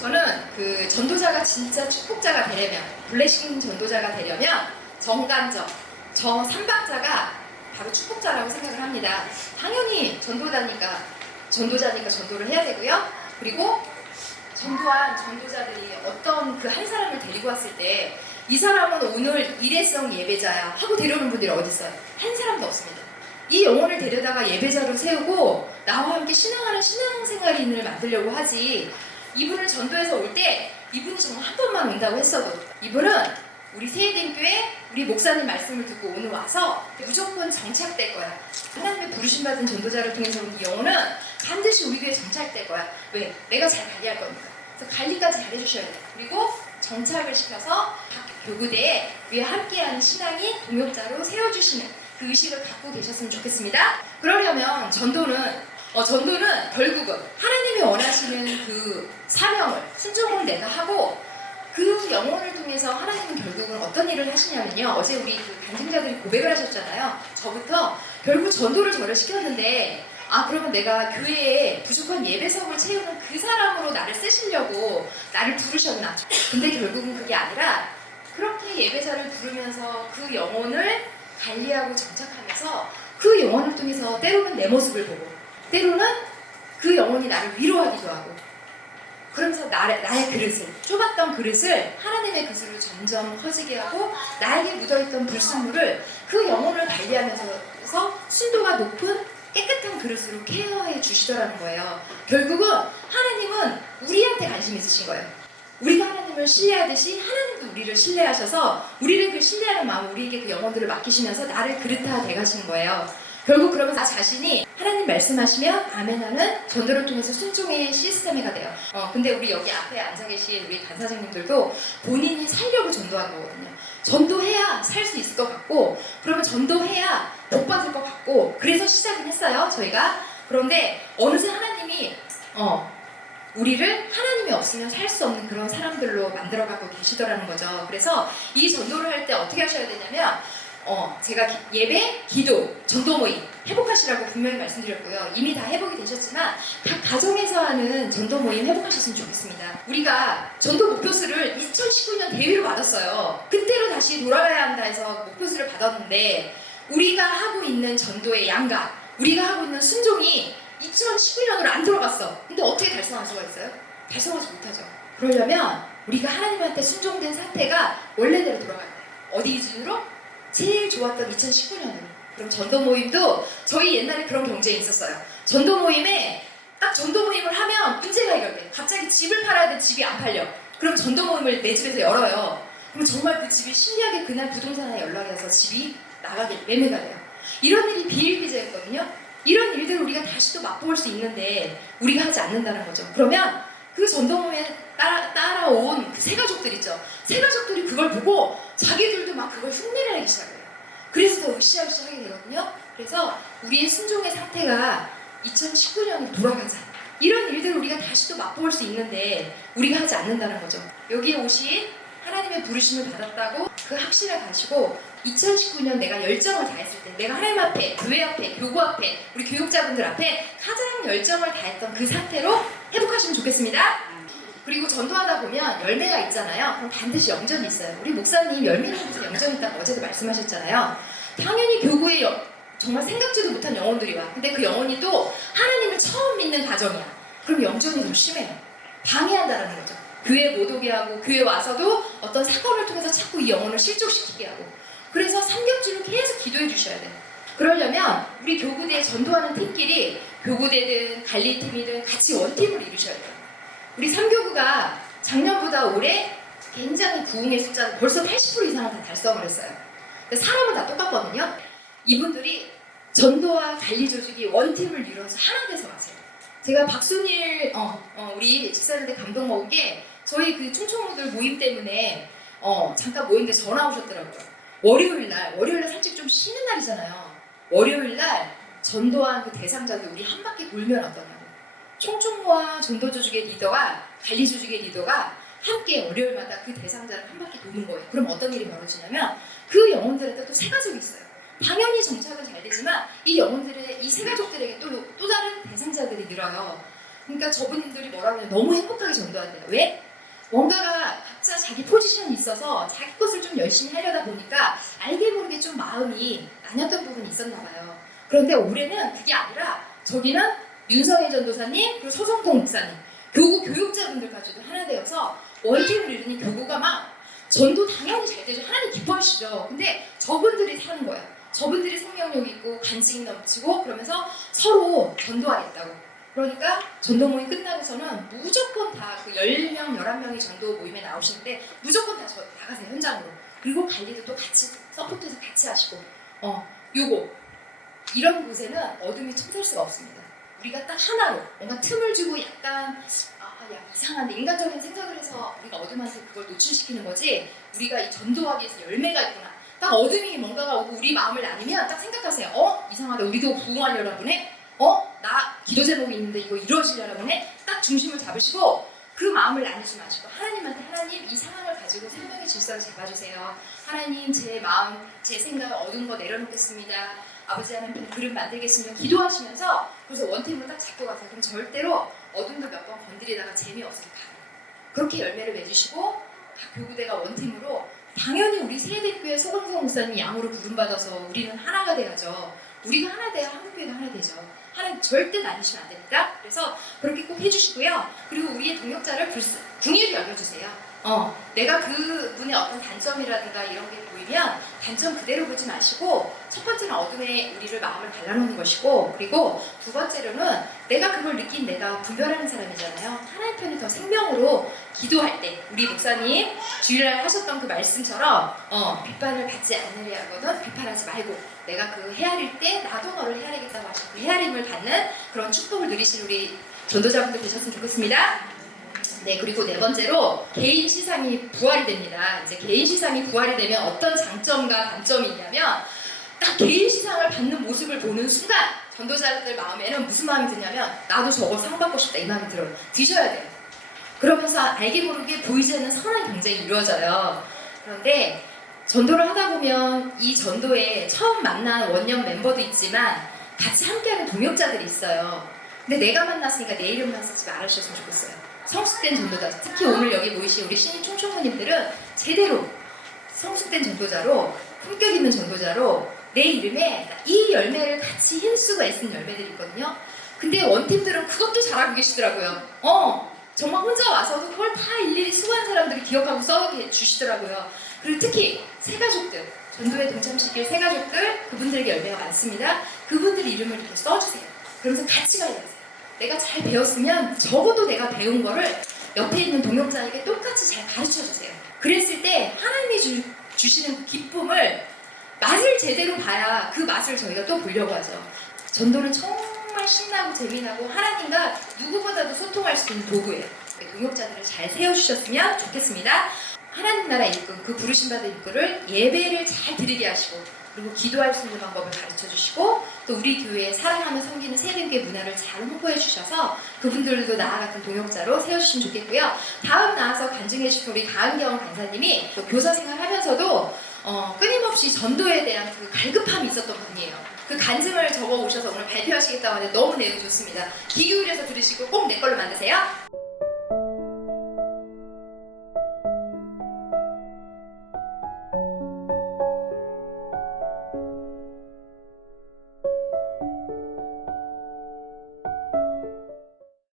저는 그 전도자가 진짜 축복자가 되려면 블레싱 전도자가 되려면 정간적 저 삼박자가 바로 축복자라고 생각을 합니다. 당연히 전도자니까 전도자니까 전도를 해야 되고요. 그리고 전도한 전도자들이 어떤 그 한 사람을 데리고 왔을 때 이 사람은 오늘 일회성 예배자야 하고 데려오는 분들이 어디 있어요? 한 사람도 없습니다. 이 영혼을 데려다가 예배자로 세우고 나와 함께 신앙하는 신앙생활인을 만들려고 하지 이분을 전도해서 올 때 이분이 정말 한 번만 온다고 했어도 이분은 우리 세대교회 우리 목사님 말씀을 듣고 오늘 와서 무조건 정착될 거야. 하나님의 부르심 받은 전도자를 통해서 이 영혼은 반드시 우리 교회에 정착될 거야. 왜? 내가 잘 관리할 거니까. 그래서 관리까지 잘 해주셔야 돼. 그리고 정착을 시켜서 각 교구대에 위에 함께하는 신앙이 동역자로 세워주시는 그 의식을 갖고 계셨으면 좋겠습니다. 그러려면 전도는 어, 전도는 결국은 하나님이 원하시는 그 사명을 순종을 내가 하고 그 영혼을 통해서 하나님은 결국은 어떤 일을 하시냐면요. 어제 우리 그 간증자들이 고백을 하셨잖아요. 저부터 결국 전도를 저를 시켰는데 아 그러면 내가 교회에 부족한 예배석을 채우는 그 사람으로 나를 쓰시려고 나를 부르셨나? 근데 결국은 그게 아니라 그렇게 예배자를 부르면서 그 영혼을 관리하고 정착하면서 그 영혼을 통해서 때로는 내 모습을 보고 때로는 그 영혼이 나를 위로하기도 하고 그러면서 나의, 나의 그릇을 좁았던 그릇을 하나님의 그릇으로 점점 커지게 하고 나에게 묻어있던 불순물을 그 영혼을 관리하면서 순도가 높은 깨끗한 그릇으로 케어해 주시더라는 거예요. 결국은 하나님은 우리한테 관심 있으신 거예요. 우리가 하나님을 신뢰하듯이 하나님도 우리를 신뢰하셔서 우리를 그 신뢰하는 마음 우리에게 그 영혼들을 맡기시면서 나를 그릇화 돼가시는 거예요. 결국 그러면서 나 자신이 하나님 말씀하시면 아멘하는 전도를 통해서 순종의 시스템이가 돼요. 어, 근데 우리 여기 앞에 앉아 계신 우리 간사장님들도 본인이 살려고 전도한 거거든요. 전도해야 살 수 있을 것 같고, 그러면 전도해야 복 받을 것 같고, 그래서 시작은 했어요, 저희가. 그런데 어느새 하나님이, 어, 우리를 하나님이 없으면 살 수 없는 그런 사람들로 만들어가고 계시더라는 거죠. 그래서 이 전도를 할 때 어떻게 하셔야 되냐면, 어, 제가 기- 예배, 기도, 전도 모임 회복하시라고 분명히 말씀드렸고요. 이미 다 회복이 되셨지만 각 가정에서 하는 전도 모임 회복하셨으면 좋겠습니다. 우리가 전도 목표수를 2019년 대회로 받았어요. 그때로 다시 돌아가야 한다 해서 목표수를 받았는데 우리가 하고 있는 전도의 양가, 우리가 하고 있는 순종이 2019년으로 안 들어갔어. 근데 어떻게 달성할 수가 있어요? 달성하지 못하죠. 그러려면 우리가 하나님한테 순종된 상태가 원래대로 돌아가야 돼요. 어디 기준으로? 제일 좋았던 2019년으로. 그럼 전도 모임도 저희 옛날에 그런 경쟁이 있었어요. 전도 모임에 딱 전도 모임을 하면 문제가 이렇게 갑자기 집을 팔아야 돼 집이 안 팔려. 그럼 전도 모임을 내 집에서 열어요. 그럼 정말 그 집이 신기하게 그날 부동산에 연락이 와서 집이 나가게 매매가 돼요. 이런 일이 비일비재했거든요. 이런 일들을 우리가 다시 또 맛볼 수 있는데 우리가 하지 않는다는 거죠. 그러면 그 전도 모임에 따라, 따라온 그 새 가족들 있죠. 새 가족들이 그걸 보고 자기들도 막 그걸 흉내를 내기 시작해요. 그래서 더 으쌰으쌰 하게 되거든요. 그래서 우리의 순종의 상태가 2019년으로 돌아가자. 이런 일들을 우리가 다시 또 맛볼 수 있는데 우리가 하지 않는다는 거죠. 여기에 오신 하나님의 부르심을 받았다고 그 확신을 가지고 2019년 내가 열정을 다했을 때 내가 하나님 앞에, 교회 앞에, 교구 앞에, 우리 교육자분들 앞에 가장 열정을 다했던 그 상태로 회복하시면 좋겠습니다. 그리고 전도하다 보면 열매가 있잖아요. 그럼 반드시 영전이 있어요. 우리 목사님 열매에서 영전이 있다고 어제도 말씀하셨잖아요. 당연히 교구에 여- 정말 생각지도 못한 영혼들이 와. 근데 그 영혼이 또 하나님을 처음 믿는 가정이야. 그럼 영전이 더 심해요. 방해한다라는 거죠. 교회 못 오게 하고 교회 와서도 어떤 사건을 통해서 자꾸 이 영혼을 실족시키게 하고 그래서 삼겹줄로 계속 기도해 주셔야 돼요. 그러려면 우리 교구대에 전도하는 팀끼리 교구대든 관리팀이든 같이 원팀을 이루셔야 돼요. 우리 3교구가 작년보다 올해 굉장히 부흥의 숫자는 벌써 80% 이상을 다 달성을 했어요. 사람은 다 똑같거든요. 이분들이 전도와 관리 조직이 원팀을 이루어서 하나 돼서 가세요. 제가 박순일 어, 어, 우리 집사님들 감동 먹은 게 저희 그 충청도들 모임 때문에 어, 잠깐 모임인데 전화 오셨더라고요. 월요일 날 월요일 날 살짝 좀 쉬는 날이잖아요. 월요일 날 전도한 그 대상자들 우리 한 바퀴 돌면 어떠냐고. 총총모와 전도 조직의 리더가 관리 조직의 리더가 함께 월요일마다 그 대상자를 한 바퀴 도는 거예요. 그럼 어떤 일이 벌어지냐면 그 영혼들한테 또세 가족이 있어요. 당연히 정착은 잘 되지만 이 영혼들의 이세 가족들에게 또, 또 다른 대상자들이 늘어요. 그러니까 저분들이 뭐라고 하냐면 너무 행복하게 전도한대요. 왜? 뭔가가 각자 자기 포지션이 있어서 자기 것을 좀 열심히 하려다 보니까 알게 모르게 좀 마음이 나뉘었던 부분이 있었나 봐요. 그런데 올해는 그게 아니라 저기는 윤성혜 전도사님 그리고 서성동 목사님 교구 교육자분들까지도 하나 되어서 원팀을 이루니 교구가 막 전도 당연히 잘 되죠. 하나님 기뻐하시죠. 근데 저분들이 사는 거야. 저분들이 생명력 있고 간증이 넘치고 그러면서 서로 전도하겠다고. 그러니까 전도 모임 끝나고서는 무조건 다 그 10명, 11명이 전도 모임에 나오시는데 무조건 다 저, 나가세요, 현장으로. 그리고 관리도 또 같이 서포트해서 같이 하시고. 어, 요거. 이런 곳에는 어둠이 틈설 수가 없습니다. 우리가 딱 하나로 뭔가 틈을 주고 약간 아, 야, 이상한데 인간적인 생각을 해서 우리가 어둠한테 그걸 노출시키는 거지 우리가 이 전도하기 위해서 열매가 있구나. 딱 어둠이 뭔가가 오고 우리 마음을 나누면 딱 생각하세요. 어? 이상하다. 우리도 부흥하려나 보네? 어? 나 기도 제목이 있는데 이거 이루어지려나 보네? 딱 중심을 잡으시고 그 마음을 나누지 마시고 하나님한테 하나님 이 상황을 가지고 생명의 질서를 잡아주세요. 하나님 제 마음, 제 생각 어두운 거 내려놓겠습니다. 아버지 하나님 그릇 만들겠습니다. 기도하시면서 그래서 원팀으로 딱 잡고 가세요. 그럼 절대로 어둠도 몇 번 건드리다가 재미없으면 가요. 그렇게 열매를 맺으시고 각 교구대가 원팀으로 당연히 우리 세대교회 소강성 목사님 양으로 부름받아서 우리는 하나가 돼야죠. 우리가 하나 돼야 한국교회가 하나 되죠. 하나님 절대 나뉘시면 안 됩니다. 그래서 그렇게 꼭 해주시고요. 그리고 우리의 동역자를 불스, 궁일히 여겨주세요. 어, 내가 그 분의 어떤 단점이라든가 이런 게 보이면 단점 그대로 보지 마시고 첫 번째는 어둠에 우리를 마음을 갈라놓는 것이고 그리고 두 번째로는 내가 그걸 느낀 내가 분별하는 사람이잖아요. 하나님 편이 더 생명으로 기도할 때 우리 목사님 주일날 하셨던 그 말씀처럼 어, 비판을 받지 않으려거든 비판하지 말고 내가 그 헤아릴 때 나도 너를 헤아리겠다고 하신 그 헤아림을 받는 그런 축복을 누리실 우리 전도자분들 되셨으면 좋겠습니다. 네 그리고 네 번째로 개인 시상이 부활이 됩니다. 이제 개인 시상이 부활이 되면 어떤 장점과 단점이 있냐면 딱 개인 시상을 받는 모습을 보는 순간 전도자들 마음에는 무슨 마음이 드냐면 나도 저거 상 받고 싶다 이 마음이 들어요. 드셔야 돼요. 그러면서 알게 모르게 보이지 않는 선한 경쟁이 이루어져요. 그런데 전도를 하다 보면 이 전도에 처음 만난 원년 멤버도 있지만 같이 함께하는 동역자들이 있어요. 근데 내가 만났으니까 내 이름만 쓰지 말아주셨으면 좋겠어요. 성숙된 전도자, 특히 오늘 여기 모이신 우리 신입 총총무님들은 제대로 성숙된 전도자로 품격 있는 전도자로 내 이름에 이 열매를 같이 힘수가 있는 열매들이 있거든요. 근데 원팀들은 그것도 잘하고 계시더라고요. 어, 정말 혼자 와서도 그걸 다 일일이 수고한 사람들이 기억하고 써주시더라고요. 주시더라고요. 그리고 특히 새가족들, 전도에 동참시킬 새가족들, 그분들에게 열매가 많습니다. 그분들 이름을 이렇게 써주세요. 그러면서 같이 돼요. 내가 잘 배웠으면 적어도 내가 배운 거를 옆에 있는 동역자에게 똑같이 잘 가르쳐 주세요. 그랬을 때 하나님이 주, 주시는 그 기쁨을 맛을 제대로 봐야 그 맛을 저희가 또 보려고 하죠. 전도는 정말 신나고 재미나고 하나님과 누구보다도 소통할 수 있는 도구예요. 동역자들을 잘 세워주셨으면 좋겠습니다. 하나님 나라 일꾼, 그 부르신 받은 일꾼을 예배를 잘 드리게 하시고 그리고 기도할 수 있는 방법을 가르쳐 주시고 또 우리 교회에 사랑하며 섬기는 세대교회 문화를 잘 홍보해 주셔서 그분들도 나와 같은 동역자로 세워주시면 좋겠고요. 다음 나와서 간증해 주실 우리 가은경 간사님이 또 교사 생활하면서도 어, 끊임없이 전도에 대한 그 갈급함이 있었던 분이에요. 그 간증을 적어 오셔서 오늘 발표하시겠다고 하는데 너무 내용 좋습니다. 귀 기울여서 들으시고 꼭 내 걸로 만드세요.